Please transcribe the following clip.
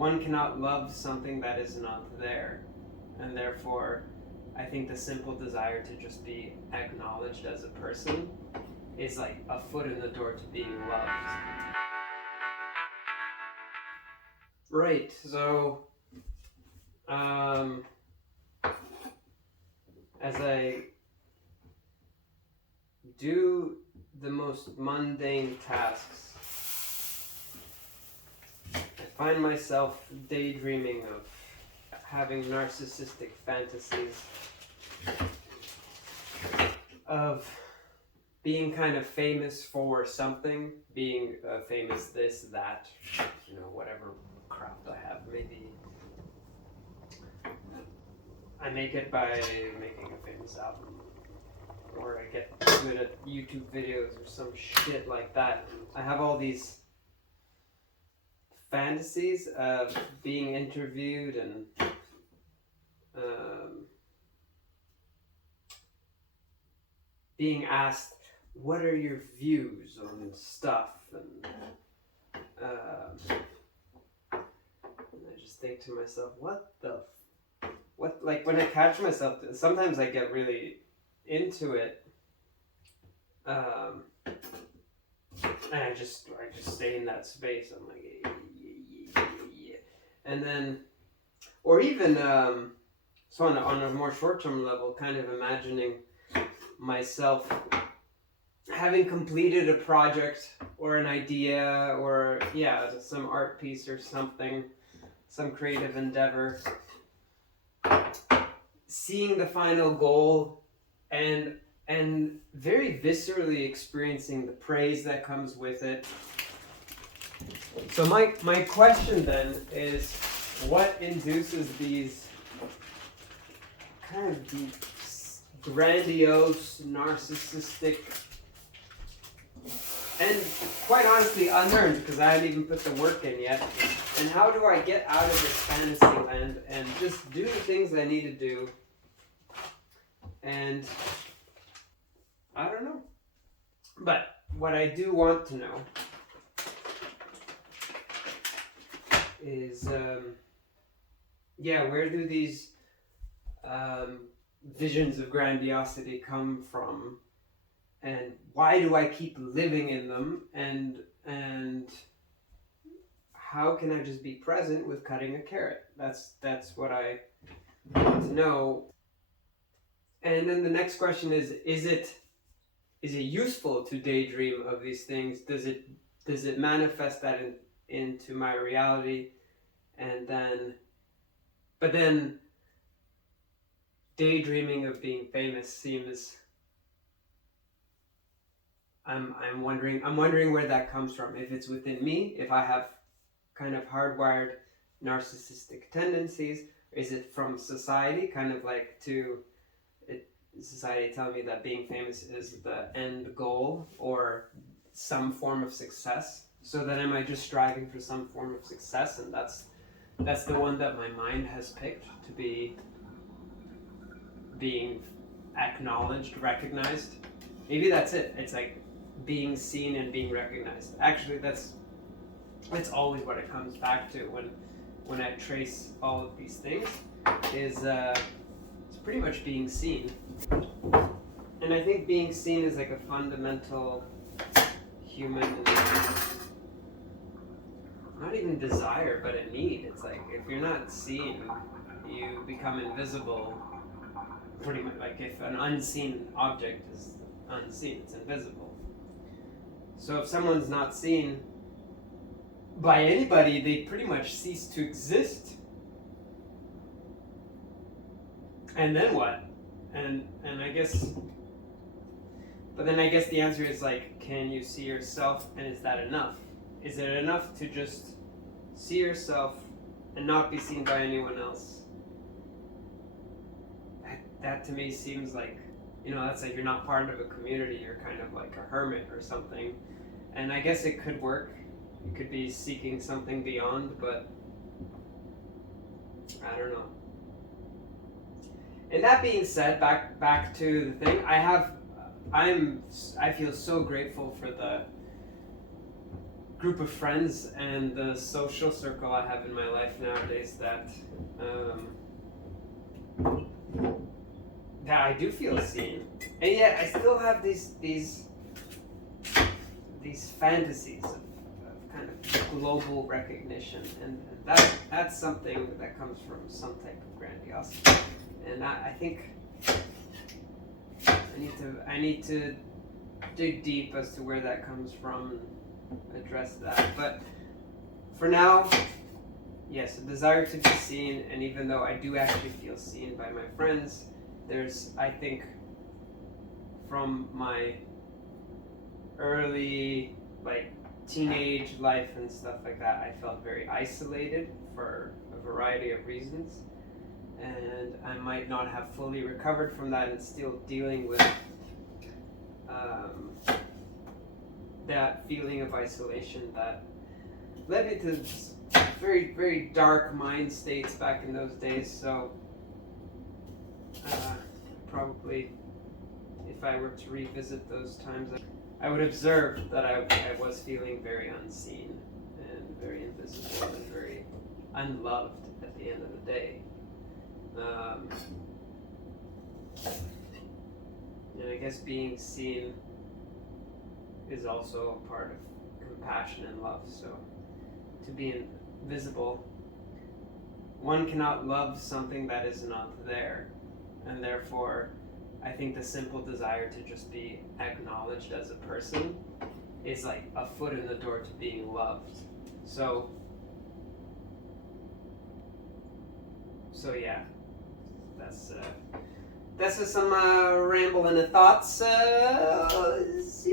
one cannot love something that is not there, and therefore I think the simple desire to just be acknowledged as a person is like a foot in the door to being loved. Right, so as I do the most mundane tasks, I find myself daydreaming of having narcissistic fantasies, of being kind of famous for something, being famous this, that, whatever crap I have. Maybe I make it by making a famous album, or I get good at YouTube videos or some shit like that. I have all these fantasies of being interviewed and being asked, what are your views on stuff? And I just think to myself, what, like when I catch myself, sometimes I get really into it, and I just stay in that space. I'm like, yeah. And then, or even, so on a more short-term level, kind of imagining myself having completed a project or an idea or some art piece or something, some creative endeavor, seeing the final goal and very viscerally experiencing the praise that comes with it. So my question then is, what induces these kind of deep, grandiose, narcissistic, and quite honestly unearned, because I haven't even put the work in yet, and how do I get out of this fantasy land and just do the things I need to do? And I don't know. But what I do want to know is, where do these visions of grandiosity come from, and why do I keep living in them, and how can I just be present with cutting a carrot? That's what I want to know. And then the next question is it useful to daydream of these things? Does it manifest that into my reality? And then, but then daydreaming of being famous seems, I'm wondering where that comes from. If it's within me, if I have kind of hardwired narcissistic tendencies, is it from society, kind of like society telling me that being famous is the end goal or some form of success? So then am I just striving for some form of success, and that's the one that my mind has picked to be being acknowledged, recognized? Maybe that's it. It's like being seen and being recognized. Actually, that's always what it comes back to when I trace all of these things, is it's pretty much being seen. And I think being seen is like a fundamental human, not even desire, but a need. It's like, if you're not seen, you become invisible. Pretty much, like if an unseen object is unseen, it's invisible. So if someone's not seen by anybody, they pretty much cease to exist. And then what? And I guess, but then I guess the answer is like, can you see yourself, and is that enough? Is it enough to just see yourself and not be seen by anyone else? That to me seems like, that's like you're not part of a community, you're kind of like a hermit or something. And I guess it could work. You could be seeking something beyond, but I don't know. And that being said, back to the thing, I feel so grateful for group of friends and the social circle I have in my life nowadays that that I do feel seen, and yet I still have these fantasies of kind of global recognition, and that's something that comes from some type of grandiosity, and I think I need to dig deep as to where that comes from and address that. But for now, yes, a desire to be seen, and even though I do actually feel seen by my friends, there's, I think, from my early, like, teenage life and stuff like that, I felt very isolated for a variety of reasons, and I might not have fully recovered from that and still dealing with that feeling of isolation that led me to very, very dark mind states back in those days. So probably, if I were to revisit those times, I would observe that I was feeling very unseen and very invisible and very unloved at the end of the day. And I guess being seen is also a part of compassion and love. So to be invisible, one cannot love something that is not there, and therefore I think the simple desire to just be acknowledged as a person is like a foot in the door to being loved. So yeah, that's just some rambling of thoughts.